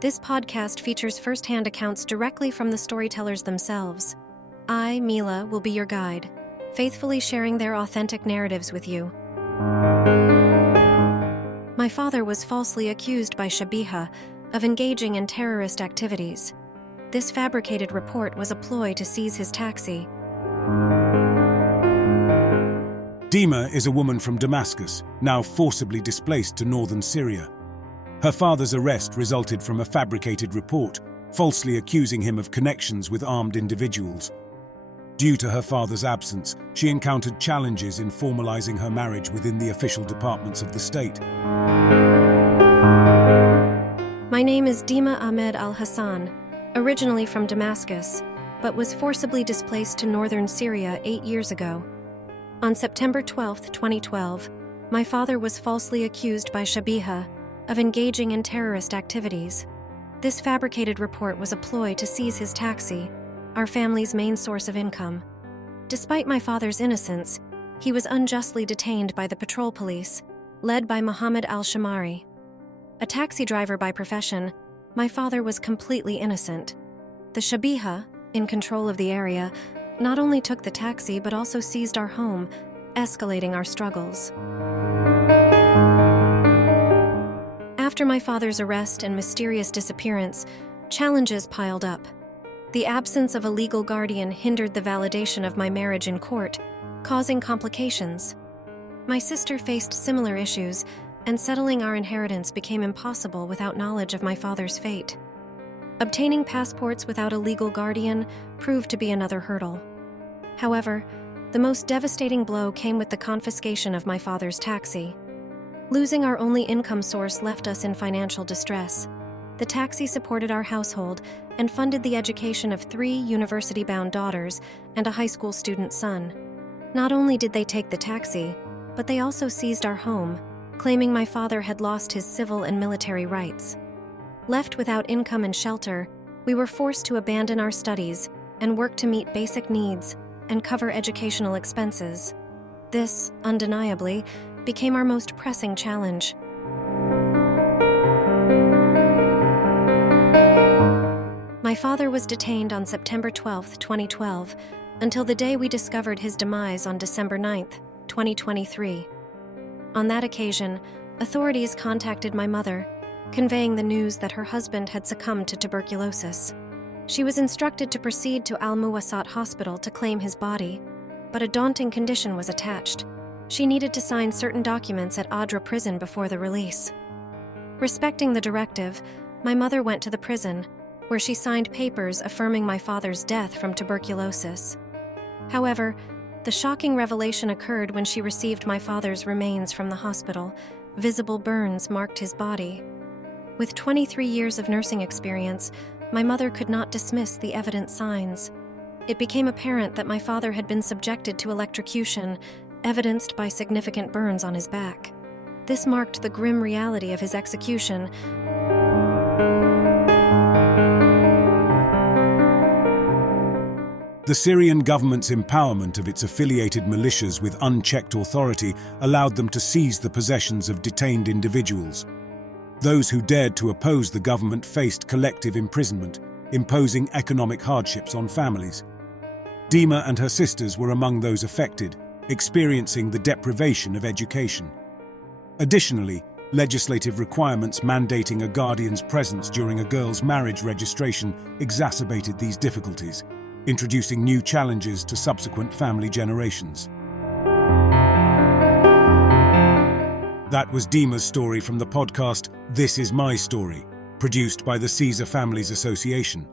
This podcast features first-hand accounts directly from the storytellers themselves. I, Mila, will be your guide, faithfully sharing their authentic narratives with you. My father was falsely accused by Shabiha of engaging in terrorist activities. This fabricated report was a ploy to seize his taxi. Dima is a woman from Damascus, now forcibly displaced to northern Syria. Her father's arrest resulted from a fabricated report, falsely accusing him of connections with armed individuals. Due to her father's absence, she encountered challenges in formalizing her marriage within the official departments of the state. My name is Dima Ahmed al-Hassan, originally from Damascus, but was forcibly displaced to northern Syria 8 years ago. On September 12, 2012, my father was falsely accused by Shabiha of engaging in terrorist activities. This fabricated report was a ploy to seize his taxi, our family's main source of income. Despite my father's innocence, he was unjustly detained by the patrol police, led by Mohammed al-Shamari. A taxi driver by profession, my father was completely innocent. The Shabiha, in control of the area, not only took the taxi but also seized our home, escalating our struggles. After my father's arrest and mysterious disappearance, challenges piled up. The absence of a legal guardian hindered the validation of my marriage in court, causing complications. My sister faced similar issues, and settling our inheritance became impossible without knowledge of my father's fate. Obtaining passports without a legal guardian proved to be another hurdle. However, the most devastating blow came with the confiscation of my father's taxi. Losing our only income source left us in financial distress. The taxi supported our household and funded the education of 3 university-bound daughters and a high school student son. Not only did they take the taxi, but they also seized our home, claiming my father had lost his civil and military rights. Left without income and shelter, we were forced to abandon our studies and work to meet basic needs and cover educational expenses. This, undeniably, became our most pressing challenge. My father was detained on September 12, 2012, until the day we discovered his demise on December 9, 2023. On that occasion, authorities contacted my mother, conveying the news that her husband had succumbed to tuberculosis. She was instructed to proceed to Al-Muwassat Hospital to claim his body, but a daunting condition was attached. She needed to sign certain documents at Adra prison before the release. Respecting the directive, my mother went to the prison, where she signed papers affirming my father's death from tuberculosis. However, the shocking revelation occurred when she received my father's remains from the hospital. Visible burns marked his body. With 23 years of nursing experience, my mother could not dismiss the evident signs. It became apparent that my father had been subjected to electrocution, evidenced by significant burns on his back. This marked the grim reality of his execution. The Syrian government's empowerment of its affiliated militias with unchecked authority allowed them to seize the possessions of detained individuals. Those who dared to oppose the government faced collective imprisonment, imposing economic hardships on families. Dima and her sisters were among those affected, experiencing the deprivation of education. Additionally, legislative requirements mandating a guardian's presence during a girl's marriage registration exacerbated these difficulties, introducing new challenges to subsequent family generations. That was Dima's story from the podcast This Is My Story, produced by the Caesar Families Association.